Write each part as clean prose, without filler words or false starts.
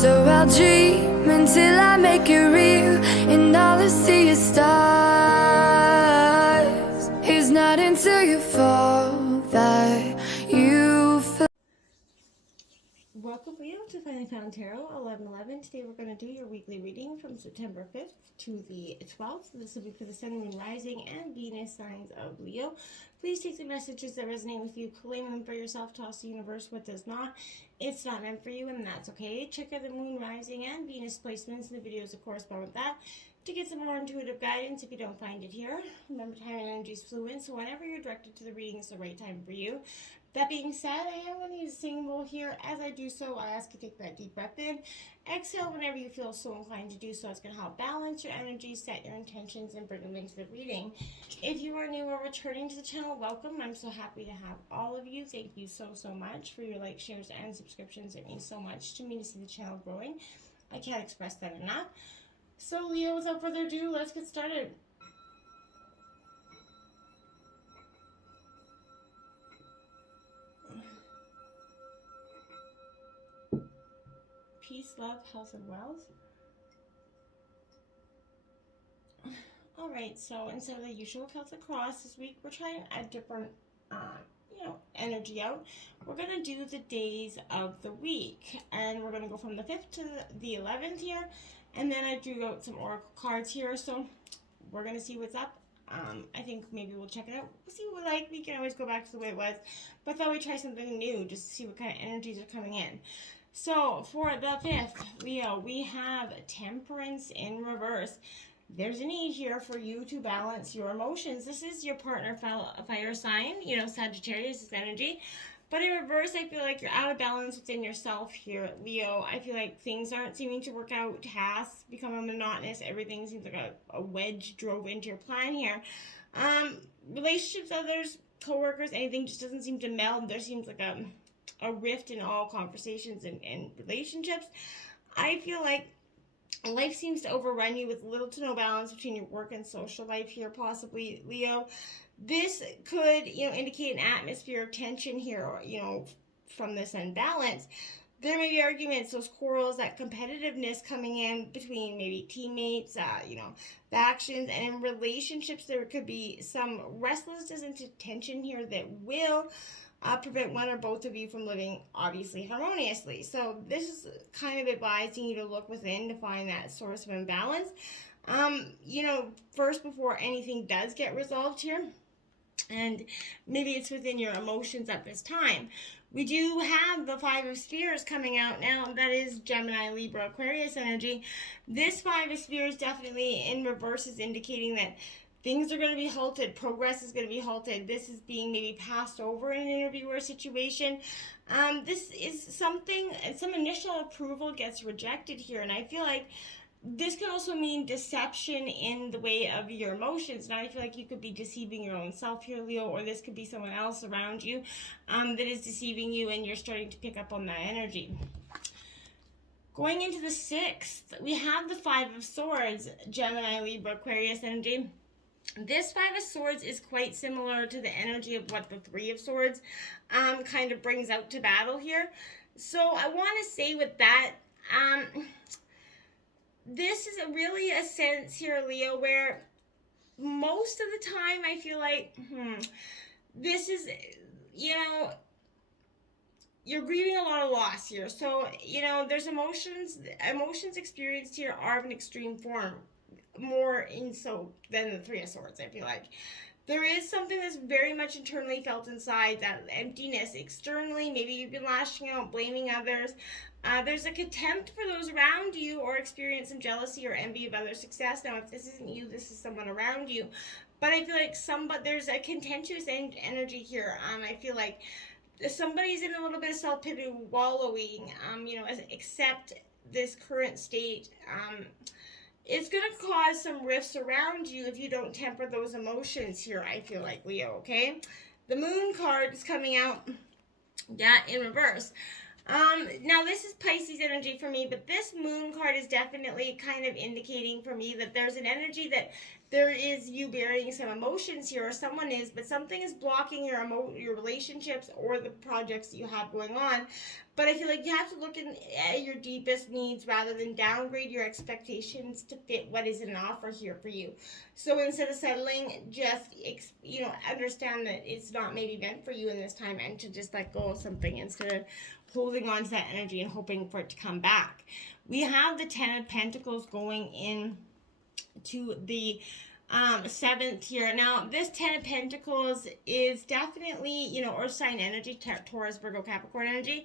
So I'll dream until I make it real, and all I see is stars. It's not until you fall that you feel. Welcome, Leo, to Finally Found Tarot 1111. Today we're going to do your weekly reading from September 5th to the 12th. This will be for the Sun, Moon, Rising, and Venus signs of Leo. Please take the messages that resonate with you, claim them for yourself, toss the universe what does not. It's not meant for you, and that's okay. Check out the Moon, Rising, and Venus placements in the videos that correspond with that to get some more intuitive guidance if you don't find it here. Remember, time and energy is fluid, so whenever you're directed to the reading, it's the right time for you. That being said, I am going to use a singing bowl here. As I do so, I ask you to take that deep breath in. Exhale whenever you feel so inclined to do so. It's going to help balance your energy, set your intentions, and bring them into the reading. If you are new or returning to the channel, welcome. I'm so happy to have all of you. Thank you so much for your likes, shares, and subscriptions. It means so much to me to see the channel growing. I can't express that enough. So, Leo, without further ado, let's get started. Peace, love, health, and wealth. Alright, so instead of the usual Celtic cross this week, we're trying a different, energy out. We're going to do the days of the week, and we're going to go from the 5th to the 11th here, and then I drew out some oracle cards here, so we're going to see what's up. I think maybe we'll check it out. We'll see what we like. We can always go back to the way it was, but I thought we'd try something new just to see what kind of energies are coming in. So, for the 5th, Leo, we have Temperance in reverse. There's a need here for you to balance your emotions. This is your partner fire sign, Sagittarius energy. But in reverse, I feel like you're out of balance within yourself here, Leo. I feel like things aren't seeming to work out. Tasks become monotonous. Everything seems like a wedge drove into your plan here. Relationships, others, coworkers, anything just doesn't seem to meld. There seems like a rift in all conversations and relationships. I feel like life seems to overrun you with little to no balance between your work and social life here, possibly, Leo. This could, indicate an atmosphere of tension here, or, from this imbalance. There may be arguments, those quarrels, that competitiveness coming in between maybe teammates, factions, and in relationships there could be some restlessness and tension here that will prevent one or both of you from living, obviously, harmoniously. So this is kind of advising you to look within to find that source of imbalance. First, before anything does get resolved here, and maybe it's within your emotions at this time. We do have the Five of Spheres coming out now. That is Gemini, Libra, Aquarius energy. This Five of Spheres definitely in reverse is indicating that things are going to be halted. Progress is going to be halted. This is being maybe passed over in an interview or situation. This is something, some initial approval gets rejected here. And I feel like this could also mean deception in the way of your emotions. Now, I feel like you could be deceiving your own self here, Leo, or this could be someone else around you that is deceiving you, and you're starting to pick up on that energy. Going into the 6th, we have the Five of Swords, Gemini, Libra, Aquarius energy. This Five of Swords is quite similar to the energy of what the Three of Swords kind of brings out to battle here. So I want to say with that, this is really a sense here, Leo, where most of the time I feel like, this is, you're grieving a lot of loss here. So, there's emotions experienced here are of an extreme form. More in so than the Three of Swords, I feel like. There is something that's very much internally felt inside, that emptiness. Externally, maybe you've been lashing out, blaming others. There's a contempt for those around you, or experience some jealousy or envy of other success. Now, if this isn't you, this is someone around you. But I feel like there's a contentious energy here. I feel like somebody's in a little bit of self-pity, wallowing, accept this current state. It's going to cause some rifts around you if you don't temper those emotions here, I feel like, Leo, okay? The Moon card is coming out, in reverse. Now this is Pisces energy for me, but this moon card is definitely kind of indicating for me that there's an energy that there is you burying some emotions here, or someone is, but something is blocking your relationships or the projects you have going on. But I feel like you have to look at your deepest needs rather than downgrade your expectations to fit what is an offer here for you. So instead of settling, just understand that it's not maybe meant for you in this time, and to just let go of something instead of holding on to that energy and hoping for it to come back. We have the Ten of Pentacles going in to the seventh here. Now, this Ten of Pentacles is definitely, Earth sign energy, Taurus, Virgo, Capricorn energy.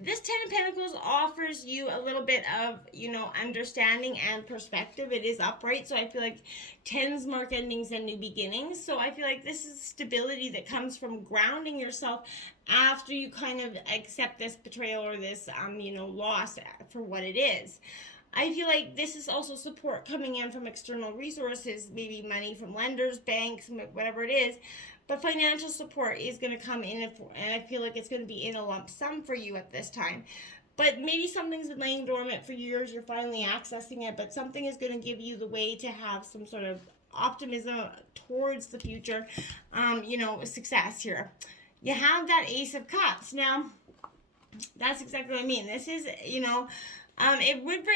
This Ten of Pentacles offers you a little bit of, understanding and perspective. It is upright, so I feel like tens mark endings and new beginnings. So I feel like this is stability that comes from grounding yourself after you kind of accept this betrayal or this, loss for what it is. I feel like this is also support coming in from external resources, maybe money from lenders, banks, whatever it is. But financial support is going to come in, and I feel like it's going to be in a lump sum for you at this time. But maybe something's been laying dormant for years, you're finally accessing it, but something is going to give you the way to have some sort of optimism towards the future, success here. You have that Ace of Cups. Now, that's exactly what I mean. This is, it would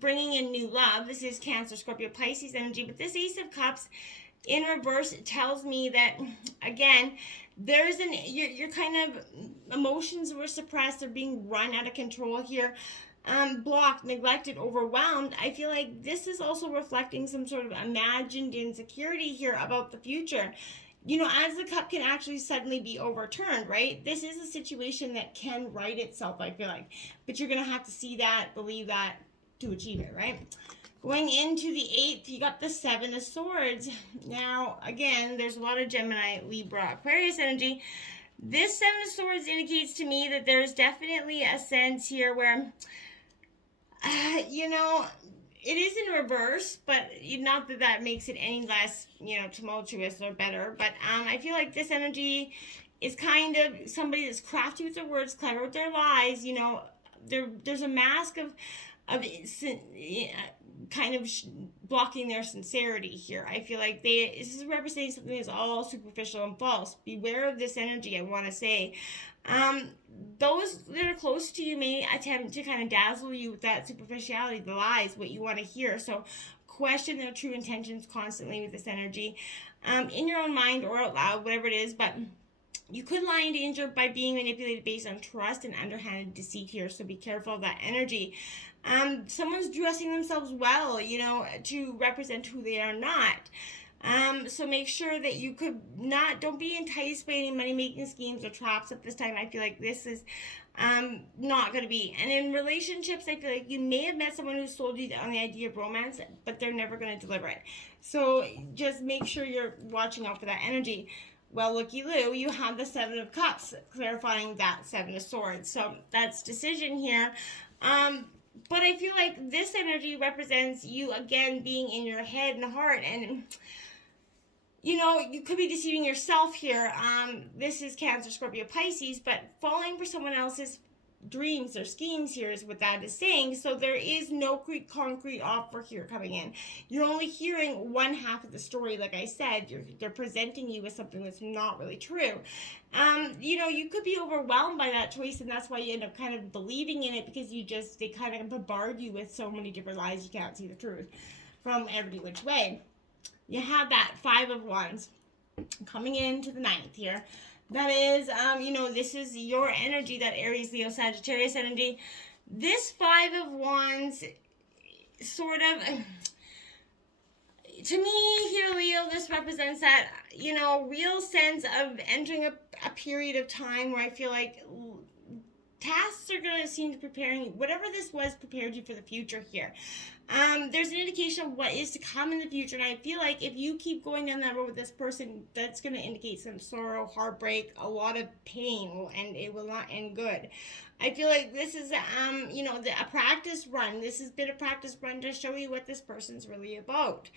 bringing in new love. This is Cancer, Scorpio, Pisces energy, but this Ace of Cups in reverse tells me that, again, there's you're kind of, emotions were suppressed, they're being run out of control here, blocked, neglected, overwhelmed. I feel like this is also reflecting some sort of imagined insecurity here about the future. As the cup can actually suddenly be overturned, right? This is a situation that can right itself, I feel like. But you're going to have to see that, believe that, to achieve it, right? Going into the 8th, you got the Seven of Swords. Now, again, there's a lot of Gemini, Libra, Aquarius energy. This Seven of Swords indicates to me that there's definitely a sense here where, it is in reverse, but not that that makes it any less, tumultuous or better. But I feel like this energy is kind of somebody that's crafty with their words, clever with their lies. There's a mask of kind of blocking their sincerity here. I feel like this is representing something that's all superficial and false. Beware of this energy, I want to say. Those that are close to you may attempt to kind of dazzle you with that superficiality, the lies, what you want to hear. So question their true intentions constantly with this energy, in your own mind or out loud, whatever it is. But you could lie in danger by being manipulated based on trust and underhanded deceit here. So be careful of that energy. Someone's dressing themselves well, to represent who they are not. So make sure that you don't be enticed by any money-making schemes or traps at this time. I feel like this is not going to be. And in relationships, I feel like you may have met someone who sold you on the idea of romance, but they're never going to deliver it. So just make sure you're watching out for that energy. Well, looky-loo, you have the Seven of Cups, clarifying that Seven of Swords. So that's decision here. But I feel like this energy represents you, again, being in your head and heart. And, you could be deceiving yourself here. This is Cancer, Scorpio, Pisces. But falling for someone else's dreams or schemes here is what that is saying. So there is no concrete offer here coming in. You're only hearing one half of the story. Like I said, they're presenting you with something that's not really true. You could be overwhelmed by that choice, and that's why you end up kind of believing in it, because they kind of bombard you with so many different lies you can't see the truth from every which way. You have that Five of Wands coming into the 9th here. That is, this is your energy, that Aries, Leo, Sagittarius energy. This Five of Wands sort of, to me here, Leo, this represents that, real sense of entering a period of time where I feel like tasks are going to seem to preparing you. Whatever this was prepared you for the future here. There's an indication of what is to come in the future, and I feel like if you keep going down that road with this person, that's going to indicate some sorrow, heartbreak, a lot of pain, and it will not end good. I feel like this is, a practice run. This has been a practice run to show you what this person's really about.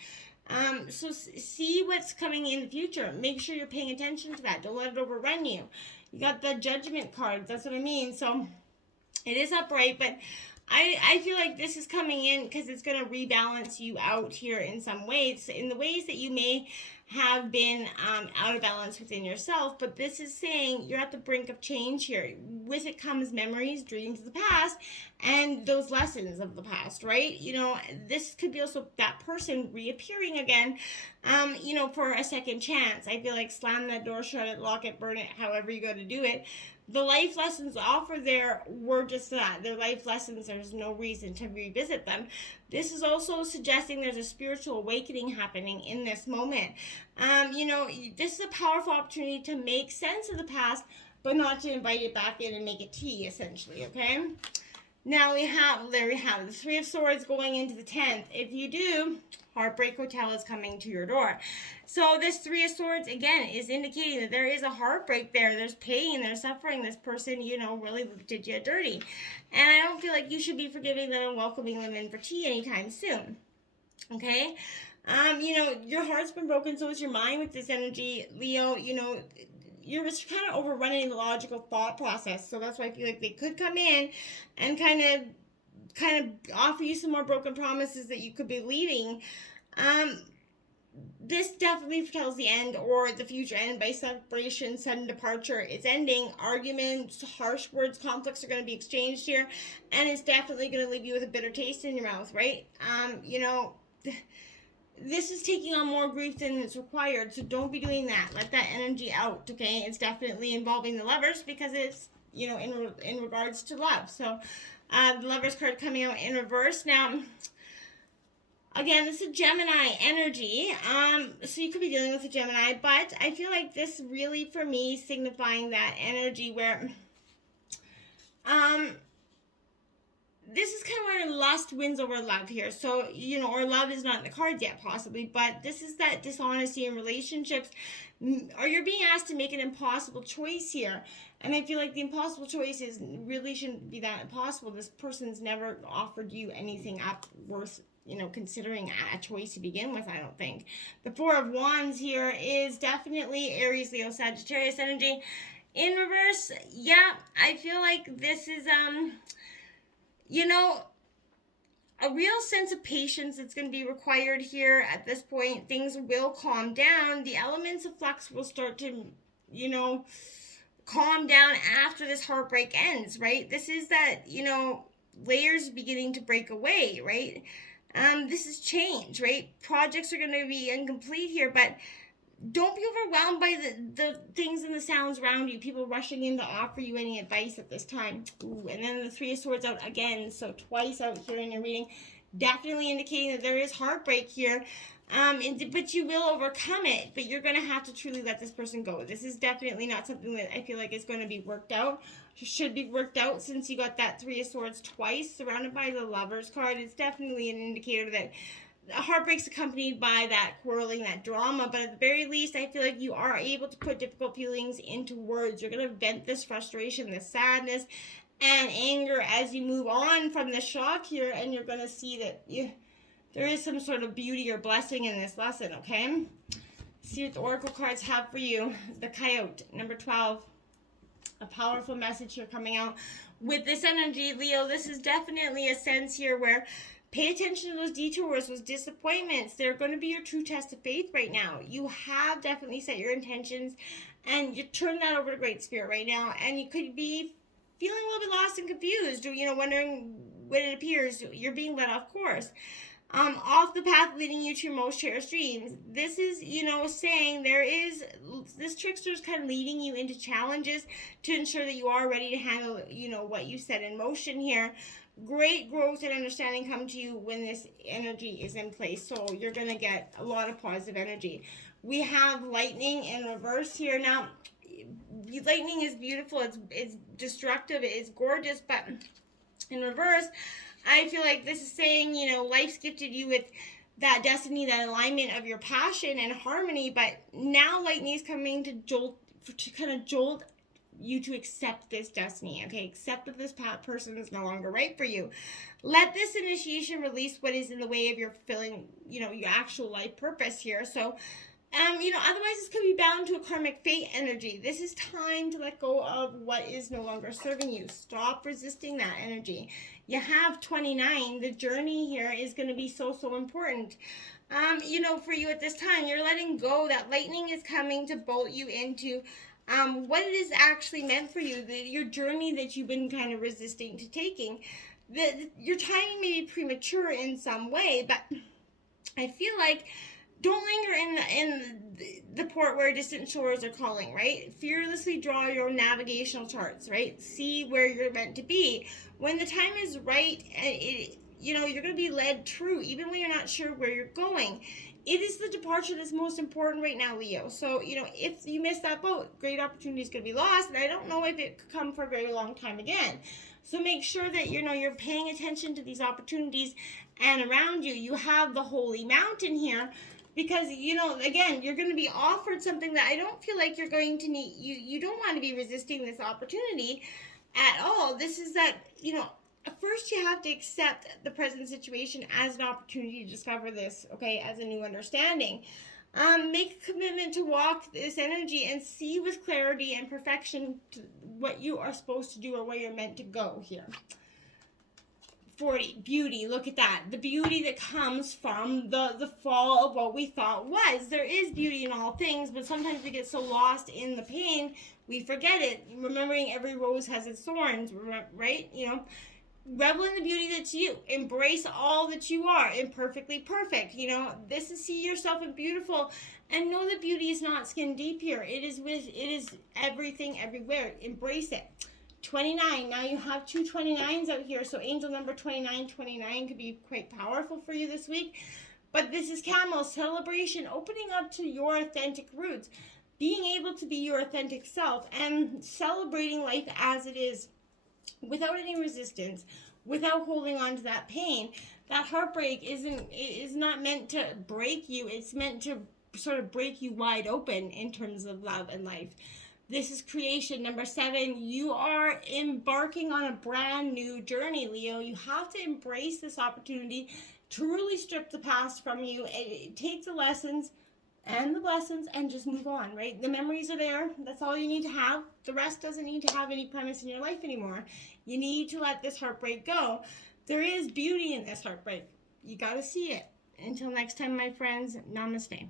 So see what's coming in the future. Make sure you're paying attention to that. Don't let it overrun you. You got the Judgment card. That's what I mean. So it is upright, but I feel like this is coming in because it's going to rebalance you out here in some ways, in the ways that you may have been out of balance within yourself. But this is saying you're at the brink of change here. With it comes memories, dreams of the past, and those lessons of the past, right? You know, this could be also that person reappearing again, you know, for a second chance. I feel like slam that door, shut it, lock it, burn it, however you got to do it. The life lessons offered there were just that. They're life lessons. There's no reason to revisit them. This is also suggesting there's a spiritual awakening happening in this moment. You know, this is a powerful opportunity to make sense of the past, but not to invite it back in and make it tea, essentially, okay? Now there we have the Three of Swords going into the 10th. If you do, Heartbreak Hotel is coming to your door. So this Three of Swords, again, is indicating that there is a heartbreak there. There's pain, there's suffering. This person, you know, really did you dirty. And I don't feel like you should be forgiving them and welcoming them in for tea anytime soon. Okay? You know, your heart's been broken, so is your mind with this energy. Leo, you know, you're just kind of overrunning the logical thought process. So that's why I feel like they could come in and kind of offer you some more broken promises that you could be leaving. This definitely foretells the end or the future end by separation, sudden departure. It's ending. Arguments, harsh words, conflicts are going to be exchanged here, and it's definitely going to leave you with a bitter taste in your mouth, right? You know, this is taking on more grief than is required, so don't be doing that. Let that energy out, okay? It's definitely involving the Lovers because it's, you know, in regards to love. So the Lovers card coming out in reverse. Now, again, this is Gemini energy, so you could be dealing with a Gemini, but I feel like this really, for me, signifying that energy where, this is kind of where lust wins over love here. So, you know, or love is not in the cards yet, possibly, but this is that dishonesty in relationships, or you're being asked to make an impossible choice here. And I feel like the impossible choice really shouldn't be that impossible. This person's never offered you anything up worth, you know, considering a choice to begin with, I don't think. The Four of Wands here is definitely Aries, Leo, Sagittarius energy. In reverse, yeah, I feel like this is, you know, a real sense of patience that's going to be required here at this point. Things will calm down. The elements of flux will start to, you know, calm down after this heartbreak ends, right? This is that, you know, layers beginning to break away, right? This is change, right? Projects are going to be incomplete here, but don't be overwhelmed by the things and the sounds around you. People rushing in to offer you any advice at this time. Ooh, and then the Three of Swords out again, so twice out here in your reading, definitely indicating that there is heartbreak here. But you will overcome it, but you're going to have to truly let this person go. This is definitely not something that I feel like is going to be worked out. Should be worked out since you got that Three of Swords twice surrounded by the Lovers card. It's definitely an indicator that heartbreak's accompanied by that quarreling, that drama, but at the very least, I feel like you are able to put difficult feelings into words. You're going to vent this frustration, this sadness, and anger as you move on from the shock here, and you're going to see that there is some sort of beauty or blessing in this lesson, okay? See what the Oracle cards have for you. The Coyote, number 12. A powerful message here coming out. With this energy, Leo, this is definitely a sense here where pay attention to those detours, those disappointments. They're going to be your true test of faith right now. You have definitely set your intentions, and you turn that over to Great Spirit right now, and you could be feeling a little bit lost and confused, or, you know, wondering when it appears you're being led off course. Off the path leading you to your most cherished dreams. This is, you know, saying this trickster is kind of leading you into challenges to ensure that you are ready to handle, you know, what you set in motion here. Great growth and understanding come to you when this energy is in place. So you're going to get a lot of positive energy. We have lightning in reverse here. Now, lightning is beautiful. It's destructive. It's gorgeous. But in reverse, I feel like this is saying, you know, life's gifted you with that destiny, that alignment of your passion and harmony, but now lightning is coming to kind of jolt you to accept this destiny, okay? Accept that this person is no longer right for you. Let this initiation release what is in the way of your fulfilling, your actual life purpose here. So, otherwise this could be bound to a karmic fate energy. This is time to let go of what is no longer serving you. Stop resisting that energy. You have 29. The journey here is going to be so important. For you at this time, you're letting go. That lightning is coming to bolt you into what it is actually meant for you, your journey that you've been kind of resisting to taking. Your timing may be premature in some way, but I feel like don't linger in the port where distant shores are calling, right? Fearlessly draw your navigational charts, right? See where you're meant to be. When the time is right, you're going to be led true, even when you're not sure where you're going. It is the departure that's most important right now, Leo. So, if you miss that boat, great opportunity is going to be lost, and I don't know if it could come for a very long time again. So make sure that, you're paying attention to these opportunities, and around you, you have the holy mountain here, because, again, you're going to be offered something that I don't feel like you're going to need. You don't want to be resisting this opportunity at all. This is that, first you have to accept the present situation as an opportunity to discover this, okay, as a new understanding. Make a commitment to walk this energy and see with clarity and perfection what you are supposed to do or where you're meant to go here. 40, beauty, look at that. The beauty that comes from the fall of what we thought was. There is beauty in all things, but sometimes we get so lost in the pain, we forget it. Remembering every rose has its thorns, right? Revel in the beauty that's you. Embrace all that you are, imperfectly perfect. This is see yourself in beautiful, and know that beauty is not skin deep here. It is everything, everywhere. Embrace it. 29. Now you have two 29s out here, so angel number 29. 29 could be quite powerful for you this week. But this is Camel, celebration, opening up to your authentic roots, being able to be your authentic self, and celebrating life as it is, without any resistance, without holding on to that pain. That heartbreak is not meant to break you. It's meant to sort of break you wide open in terms of love and life. This is creation. Number 7, you are embarking on a brand new journey, Leo. You have to embrace this opportunity to really strip the past from you. Take the lessons and the blessings and just move on, right? The memories are there. That's all you need to have. The rest doesn't need to have any premise in your life anymore. You need to let this heartbreak go. There is beauty in this heartbreak. You got to see it. Until next time, my friends, namaste.